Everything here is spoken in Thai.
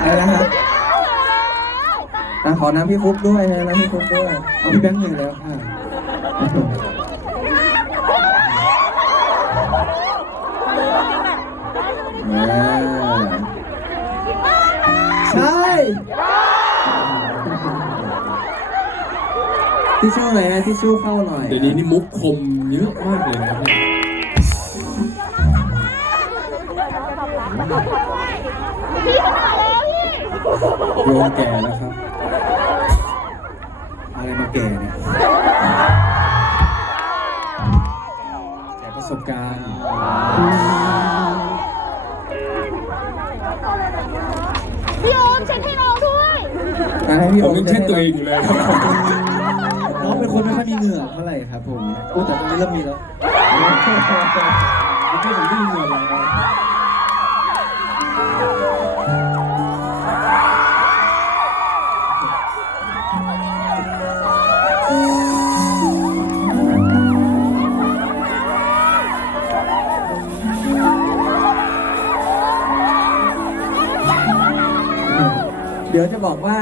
อะไรนะครับอะขอน้ำพี่ฟุ๊กด้วยนะน้ำพี่ฟุ๊กด้วยเอาพี่แบงค์หนึ่งแล้วค่ะอ่าใช่ที่ชู่หน่อยนะที่ชู่เข้าหน่อย เดี๋ยวนี้นี่มุกคมเยอะมากเลยนะครับเนี่ย โยมแก่แล้วครับ อะไรมาแก่เนี่ยแก่ประสบการณ์ พี่โอมเช็ดให้น้องด้วยอะให้พี่ผโอมมยังเช็ดตัวเองอยู่เลยครับน้องเป็นคนไม่ค่อยมีเหงื่อเท่าไหร่ครับผมโอ้แต่ตอนนี้เริ่มมีแล้ว เมื่อกี้ผมได้ยิน ดี๋ยวจะบอกว่า